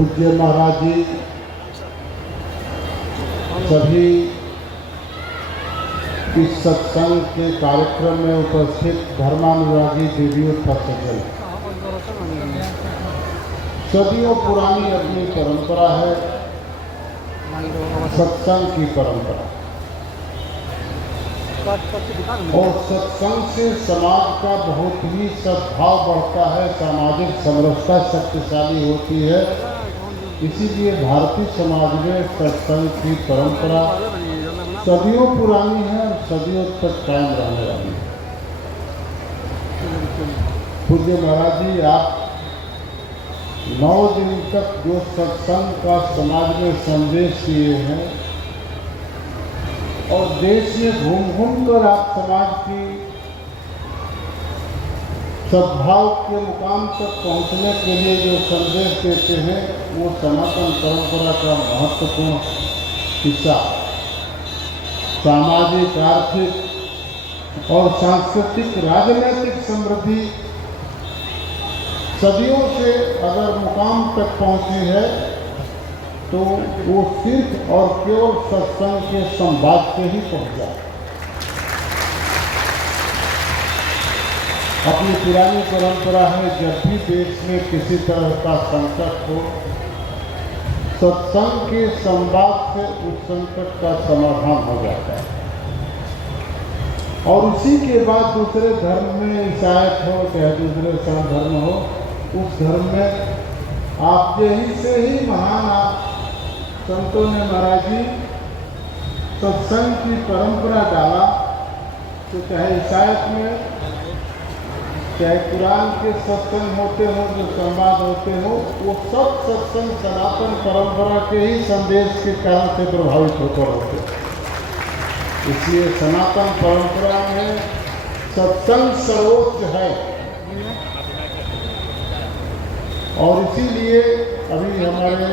पूज्य महाराज जी, सभी इस सत्संग के कार्यक्रम में उपस्थित धर्मानुरागी देवियों का सज्जन, सदियों पुरानी अपनी परंपरा है सत्संग की परंपरा, और सत्संग से समाज का बहुत ही सद्भाव बढ़ता है, सामाजिक समरसता शक्तिशाली होती है। इसीलिए भारतीय समाज में सत्संग की परंपरा सदियों पुरानी है और सदियों तक कायम रहने वाली है। पूज्य महाराज जी, आप 9 दिन तक जो सत्संग का समाज में संदेश दिए हैं और देश में घूम घूम कर आप समाज की सद्भाव के मुकाम तक पहुंचने के लिए जो संदेश देते हैं, वो सनातन परंपरा का महत्वपूर्ण हिस्सा सामाजिक, आर्थिक और सांस्कृतिक राजनीतिक समृद्धि सदियों से अगर मुकाम तक पहुंची है तो वो सिर्फ और केवल सत्संग के संवाद से ही पहुंचा। अपनी पुरानी परंपरा है, जब भी देश में किसी तरह का संकट हो, सत्संग के संवाद से उस संकट का समाधान हो जाता है। और उसी के बाद दूसरे धर्म में ईसाईयत हो चाहे दूसरे धर्म हो, उस धर्म में आप यही से ही महान आप संतों ने महाराज जी सत्संग की परंपरा डाला। तो चाहे ईसाईयत में चाहे कुरान के सत्संग होते हो, जो संवाद होते हो, वो सब सत्संग सनातन परंपरा के ही संदेश के कारण से प्रभावित होकर होते हैं। इसलिए सनातन परंपरा में सत्संग सर्वोच्च है। और इसीलिए अभी हमारे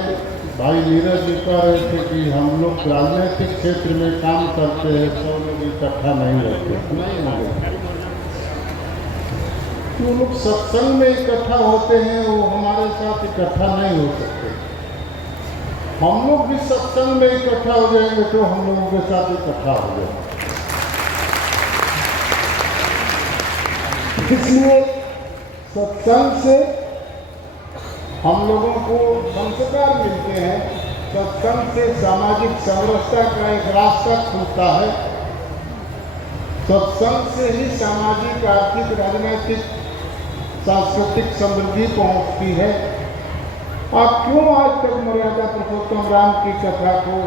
भाई नीरज जी कह रहे थे कि हम लोग राजनीतिक क्षेत्र में काम करते हैं, 100 लोग इकट्ठा नहीं रहते, नहीं होंगे। जो लोग सत्संग में इकट्ठा होते हैं वो हमारे साथ इकट्ठा नहीं हो सकते। हम लोग भी सत्संग में इकट्ठा हो जाएंगे तो हम लोगों के साथ इकट्ठा हो जाएंगे। इसलिए सत्संग से हम लोगों को संस्कार मिलते हैं। सत्संग से सामाजिक समरसता का एक रास्ता खुलता है। सत्संग से ही सामाजिक, आर्थिक, राजनीतिक, सांस्कृतिक समृद्धि पहुंचती है। आप क्यों आज तक मर्यादा पुरुषोत्तम राम की कथा को,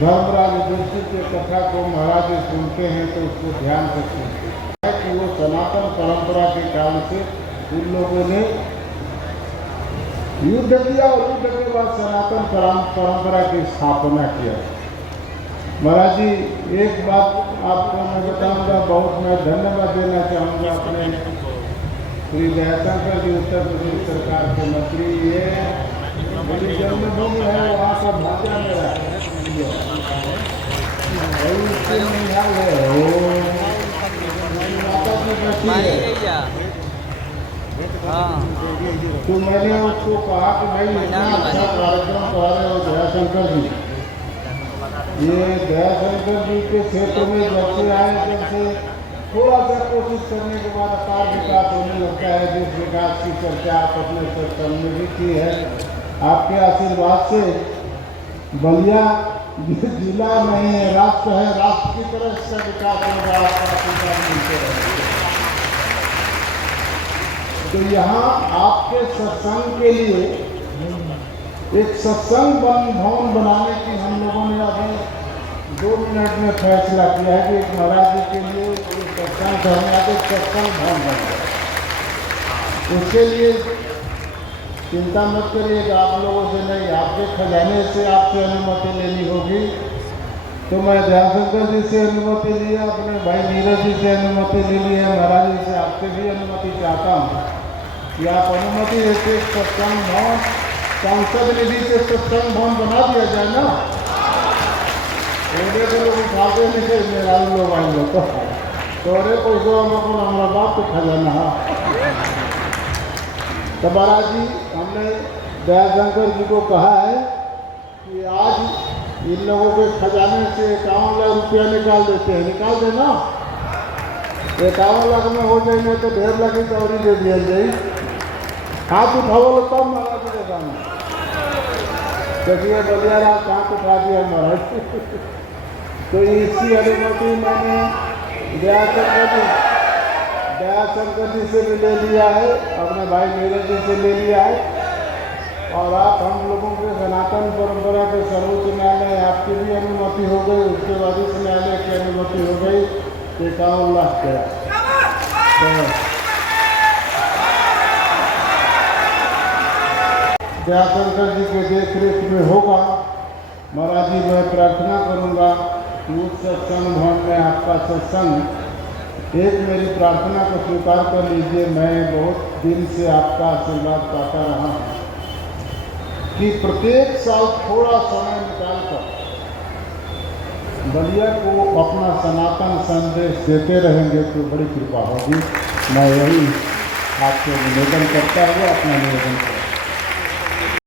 धर्मराज युधिष्ठिर की कथा को महाराज जी सुनते हैं तो उसको ध्यान से सुनते हैं कि वो सनातन परंपरा के कारण से उन लोगों ने युद्ध किया और युद्ध के बाद सनातन परंपरा की स्थापना किया। महाराज जी, एक बात आपको मैं बताऊंगा, बहुत मैं धन्यवाद देना चाहूँगा अपने श्री जयशंकर जी, उत्तर प्रदेश सरकार के मंत्री। ये मेरी जन्मभूमि है, वहाँ का भाषा मेरा है। तो मैंने उसको कहा कि भाई इतना अच्छा कार्यक्रम करा रहे हो जयशंकर जी। ये जयशंकर जी के क्षेत्र में जब से आए तब से थोड़ा सा कोशिश करने के बाद अपार विकास होने लगता है। जिस विकास की चर्चा आप अपने सत्संग में भी की है, आपके आशीर्वाद से बलिया जिला नहीं है, राष्ट्र है, राष्ट्र की तरफ से विकास होगा, आपका आशीर्वाद मिलते रहेगा। तो यहाँ आपके सत्संग के लिए एक सत्संग भवन बनाने की हम लोगों ने अभी 2 मिनट में फैसला किया है कि महाराज जी के लिए सत्संग धर्म के सत्संग भवन बन जाए। उसके लिए चिंता मत करिएगा, आप लोगों से नहीं, आपके खजाने से आपसे अनुमति लेनी होगी। तो मैं जयशंकर जी से अनुमति लिया, अपने भाई नीरज जी से अनुमति ले ली है, महाराज जी से आपसे भी अनुमति चाहता हूँ कि आप अनुमति देते सत्संग भवन, सांसद निधि से सत्संग भवन बना दिया जाए ना। थोड़े को लोग उठाते नहीं, मेरा लोग आए लोग थोड़े पैसों हमारा बाप तो खजाना है। तो महाराज जी, हमने दयाशंकर जी को कहा है कि आज इन लोगों के खजाने से 51 लाख रुपया निकाल देते हैं, निकाल देना। 51 लाख में हो जाएंगे तो 1.5 लाख की और दे दिया जाए। हाथ उठाओ तब महाराज के सामने देखिए बलिया रात हाथ उठा दिया महाराज। तो इसी अनुमति मैंने दयाशंकर जी से भी ले लिया है, अपने भाई नीरज जी से ले लिया है। और आप हम लोगों के सनातन परंपरा के सर्वोच्च न्यायालय आपकी भी अनुमति हो गई, उसके बाद इस न्यायालय की अनुमति हो गई 51 लाख का। दयाशंकर जी के देख रेख में होगा। महाराज जी मैं प्रार्थना करूंगा कि उस सत्संग भवन में आपका सत्संग एक मेरी प्रार्थना को स्वीकार कर लीजिए। मैं बहुत दिन से आपका आशीर्वाद पाता रहा हूँ कि प्रत्येक साल थोड़ा समय निकालकर बलिया को अपना सनातन संदेश देते रहेंगे तो बड़ी कृपा होगी। मैं यही आपसे निवेदन करता हुआ अपना निवेदन करता हूँ।